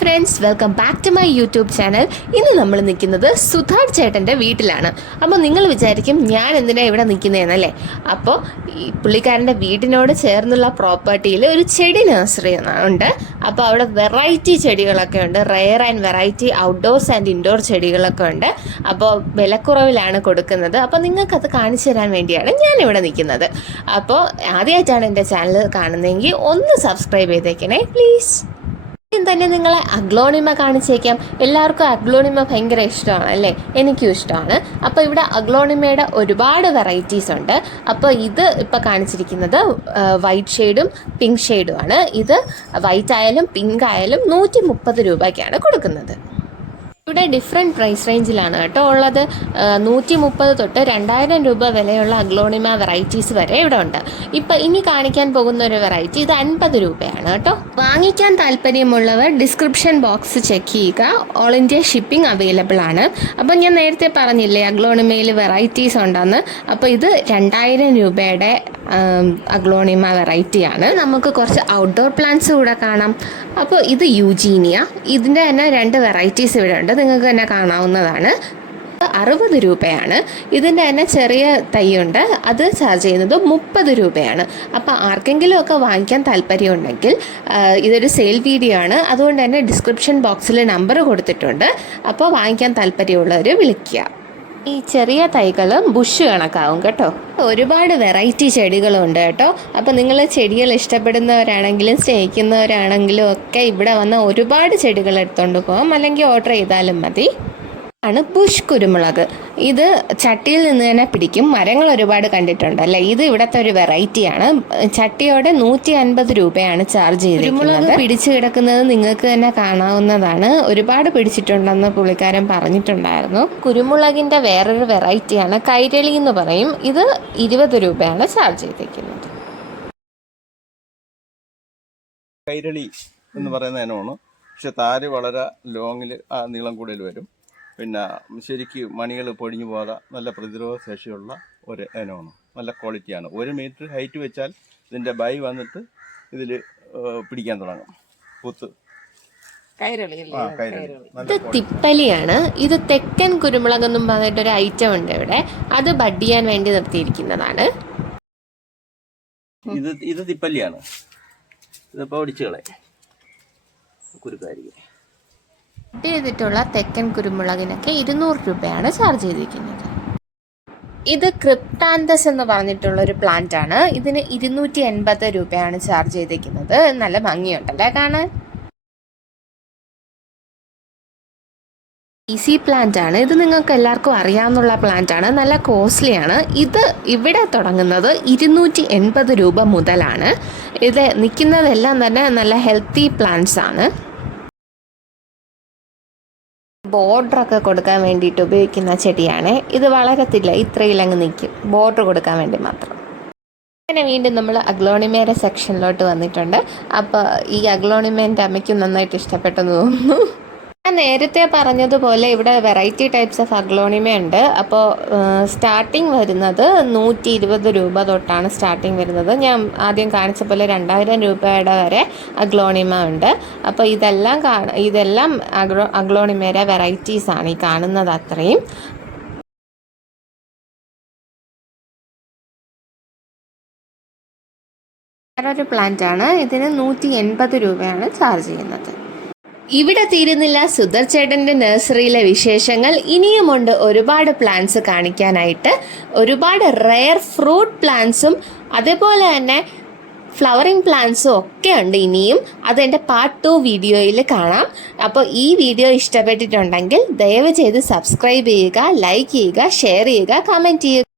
Friends, welcome back to my YouTube channel. ഇന്ന് നമ്മൾ നിൽക്കുന്നത് സുധാർ ചേട്ടൻ്റെ വീട്ടിലാണ്. അപ്പോൾ നിങ്ങൾ വിചാരിക്കും ഞാൻ എന്തിനാണ് ഇവിടെ നിൽക്കുന്നതെന്നല്ലേ. അപ്പോൾ ഈ പുള്ളിക്കാരൻ്റെ വീടിനോട് ചേർന്നുള്ള പ്രോപ്പർട്ടിയിൽ ഒരു ചെടി നഴ്സറി ഉണ്ട്. അപ്പോൾ അവിടെ വെറൈറ്റി ചെടികളൊക്കെ ഉണ്ട്, rare and variety outdoors and indoor ചെടികളൊക്കെ ഉണ്ട്. അപ്പോൾ വിലക്കുറവിലാണ് കൊടുക്കുന്നത്. അപ്പോൾ നിങ്ങൾക്കത് കാണിച്ചു തരാൻ വേണ്ടിയാണ് ഞാനിവിടെ നിൽക്കുന്നത്. അപ്പോൾ ആദ്യമായിട്ടാണ് എൻ്റെ ചാനൽ കാണുന്നതെങ്കിൽ ഒന്ന് സബ്സ്ക്രൈബ് ചെയ്തേക്കണേ പ്ലീസ്. തന്നെ നിങ്ങളെ അഗ്ലോണിമ കാണിച്ചേക്കാം. എല്ലാവർക്കും അഗ്ലോണിമ ഭയങ്കര ഇഷ്ടമാണ് അല്ലേ, എനിക്കും ഇഷ്ടമാണ്. അപ്പോൾ ഇവിടെ അഗ്ലോണിമയുടെ ഒരുപാട് വെറൈറ്റീസ് ഉണ്ട്. അപ്പോൾ ഇത് ഇപ്പോൾ കാണിച്ചിരിക്കുന്നത് വൈറ്റ് ഷെയ്ഡും പിങ്ക് ഷെയ്ഡുമാണ്. ഇത് വൈറ്റ് ആയാലും പിങ്ക് ആയാലും 130 രൂപയ്ക്കാണ് കൊടുക്കുന്നത്. ഇവിടെ ഡിഫറെൻറ്റ് പ്രൈസ് റേഞ്ചിലാണ് കേട്ടോ ഉള്ളത്. 130 തൊട്ട് 2000 രൂപ വിലയുള്ള അഗ്ലോണിമ വെറൈറ്റീസ് വരെ ഇവിടെ ഉണ്ട്. ഇപ്പം ഇനി കാണിക്കാൻ പോകുന്ന ഒരു വെറൈറ്റി ഇത് 50 രൂപയാണ് കേട്ടോ. വാങ്ങിക്കാൻ താല്പര്യമുള്ളവർ ഡിസ്ക്രിപ്ഷൻ ബോക്സ് ചെക്ക് ചെയ്യുക. ഓൾ ഇന്ത്യ ഷിപ്പിംഗ് അവൈലബിൾ ആണ്. അപ്പം ഞാൻ നേരത്തെ പറഞ്ഞില്ലേ അഗ്ലോണിമയിൽ വെറൈറ്റീസ് ഉണ്ടെന്ന്. അപ്പോൾ ഇത് 2000 രൂപയുടെ അഗ്ലോണിമ വെറൈറ്റിയാണ്. നമുക്ക് കുറച്ച് ഔട്ട്ഡോർ പ്ലാന്റ്സ് കൂടെ കാണാം. അപ്പോൾ ഇത് യൂജീനിയ. ഇതിൻ്റെ തന്നെ 2 വെറൈറ്റീസ് ഇവിടെ ഉണ്ട്, നിങ്ങൾക്ക് തന്നെ കാണാവുന്നതാണ്. 60 രൂപയാണ്. ഇതിൻ്റെ തന്നെ ചെറിയ തൈയുണ്ട്, അത് ചാർജ് ചെയ്യുന്നത് 30 രൂപയാണ്. അപ്പോൾ ആർക്കെങ്കിലും ഒക്കെ വാങ്ങിക്കാൻ താല്പര്യമുണ്ടെങ്കിൽ ഇതൊരു സെയിൽ വീഡിയോ ആണ്, അതുകൊണ്ട് തന്നെ ഡിസ്ക്രിപ്ഷൻ ബോക്സിൽ നമ്പർ കൊടുത്തിട്ടുണ്ട്. അപ്പോൾ വാങ്ങിക്കാൻ താല്പര്യമുള്ളവർ വിളിക്കുക. ഈ ചെറിയ തൈകൾ ബുഷ് കണക്കാവും കേട്ടോ. ഒരുപാട് വെറൈറ്റി ചെടികളുണ്ട് കേട്ടോ. അപ്പോൾ നിങ്ങൾ ചെടികൾ ഇഷ്ടപ്പെടുന്നവരാണെങ്കിലും സ്നേഹിക്കുന്നവരാണെങ്കിലും ഒക്കെ ഇവിടെ വന്ന ഒരുപാട് ചെടികൾ എടുത്തുകൊണ്ട് പോകാം, അല്ലെങ്കിൽ ഓർഡർ ചെയ്താലും മതി. ആണ് ബുഷ് കുരുമുളക്. ഇത് ചട്ടിയിൽ നിന്ന് തന്നെ പിടിക്കും. മരങ്ങൾ ഒരുപാട് കണ്ടിട്ടുണ്ടല്ലേ. ഇത് ഇവിടുത്തെ ഒരു വെറൈറ്റിയാണ്. ചട്ടിയോടെ 150 രൂപയാണ് ചാർജ് ചെയ്തിരിക്കുന്നത്. കുരുമുളക് പിടിച്ചു കിടക്കുന്നത് നിങ്ങൾക്ക് തന്നെ കാണാവുന്നതാണ്. ഒരുപാട് പിടിച്ചിട്ടുണ്ടെന്ന് പുള്ളിക്കാരൻ പറഞ്ഞിട്ടുണ്ടായിരുന്നു. കുരുമുളകിൻ്റെ വേറൊരു വെറൈറ്റിയാണ് കൈരളി എന്ന് പറയും. ഇത് 20 രൂപയാണ് ചാർജ് ചെയ്തിരിക്കുന്നത്. കൈരളി എന്ന് പറയുന്ന ഇനമാണ്, പക്ഷെ താര് വളരെ ലോങ്ങിൽ നീളം കൂടുതൽ വരും. പിന്നെ ശരിക്ക് മണികൾ പൊടിഞ്ഞു പോകാതെ നല്ല പ്രതിരോധ ശേഷിയുള്ള ഒരു ഇനമാണ്. നല്ല ക്വാളിറ്റിയാണ്. 1 മീറ്റർ ഹൈറ്റ് വെച്ചാൽ ഇതിൻ്റെ ബൈ വന്നിട്ട് ഇതിൽ പിടിക്കാൻ തുടങ്ങും പൂത്ത്. ഇത് തിപ്പലിയാണ്. ഇത് തെക്കൻ കുരുമുളക് എന്നും പറഞ്ഞിട്ടൊരു ഐറ്റം ഉണ്ട് ഇവിടെ. അത് ബഡ് ചെയ്യാൻ വേണ്ടി നിർത്തിയിരിക്കുന്നതാണ്. ഇത് തിപ്പല്ലിയാണ്. ഇതിപ്പോൾ ഒടിച്ചുകളെ കുരുക്കാരിക കട്ട് ചെയ്തിട്ടുള്ള തെക്കൻ കുരുമുളകിനൊക്കെ 200 രൂപയാണ് ചാർജ് ചെയ്തിരിക്കുന്നത്. ഇത് ക്രിപ്റ്റാന്തസ് എന്ന് പറഞ്ഞിട്ടുള്ള ഒരു പ്ലാന്റ് ആണ്. ഇതിന് 280 രൂപയാണ് ചാർജ് ചെയ്തിരിക്കുന്നത്. നല്ല ഭംഗിയുണ്ടല്ലേ കാണാൻ. ഈസി പ്ലാന്റ് ആണ്. ഇത് നിങ്ങൾക്ക് എല്ലാവർക്കും അറിയാവുന്ന പ്ലാന്റ് ആണ്. നല്ല കോസ്റ്റ്ലി ആണ്. ഇത് ഇവിടെ തുടങ്ങുന്നത് 280 രൂപ മുതലാണ്. ഇത് നിൽക്കുന്നതെല്ലാം തന്നെ നല്ല ഹെൽത്തി പ്ലാന്റ്സ് ആണ്. ബോർഡറൊക്കെ കൊടുക്കാൻ വേണ്ടിയിട്ട് ഉപയോഗിക്കുന്ന ചെടിയാണ്. ഇത് വളരത്തില്ല, ഇത്രയിലങ്ങ് നിൽക്കും, ബോർഡർ കൊടുക്കാൻ വേണ്ടി മാത്രം. അങ്ങനെ വീണ്ടും നമ്മൾ അഗ്ലോണിമയുടെ സെക്ഷനിലോട്ട് വന്നിട്ടുണ്ട്. അപ്പോൾ ഈ അഗ്ലോണിമേൻ്റെ അമ്മയ്ക്കും നന്നായിട്ട് ഇഷ്ടപ്പെട്ടെന്ന് തോന്നുന്നു. ഞാൻ നേരത്തെ പറഞ്ഞതുപോലെ ഇവിടെ വെറൈറ്റി ടൈപ്സ് ഓഫ് അഗ്ലോണിമ ഉണ്ട്. അപ്പോൾ സ്റ്റാർട്ടിങ് വരുന്നത് 120 രൂപ തൊട്ടാണ് സ്റ്റാർട്ടിങ് വരുന്നത്. ഞാൻ ആദ്യം കാണിച്ച പോലെ 2000 രൂപയുടെ വരെ അഗ്ലോണിമ ഉണ്ട്. അപ്പോൾ ഇതെല്ലാം അഗ്ലോണിമയുടെ വെറൈറ്റീസാണ് ഈ കാണുന്നത് അത്രയും. വേറൊരു പ്ലാന്റാണ്. ഇതിന് 180 രൂപയാണ് ചാർജ് ചെയ്യുന്നത്. ഇവിടെ തീരുന്നില്ല സുധർ ചേട്ടൻ്റെ നഴ്സറിയിലെ വിശേഷങ്ങൾ. ഇനിയുമുണ്ട് ഒരുപാട് പ്ലാന്റ്സ് കാണിക്കാനായിട്ട്. ഒരുപാട് റെയർ ഫ്രൂട്ട് പ്ലാന്റ്സും അതേപോലെ തന്നെ ഫ്ലവറിങ് പ്ലാന്റ്സും ഒക്കെ ഉണ്ട് ഇനിയും. അതെൻ്റെ പാർട്ട് 2 വീഡിയോയിൽ കാണാം. അപ്പോൾ ഈ വീഡിയോ ഇഷ്ടപ്പെട്ടിട്ടുണ്ടെങ്കിൽ ദയവ് ചെയ്ത് സബ്സ്ക്രൈബ് ചെയ്യുക, ലൈക്ക് ചെയ്യുക, ഷെയർ ചെയ്യുക, കമൻറ്റ് ചെയ്യുക.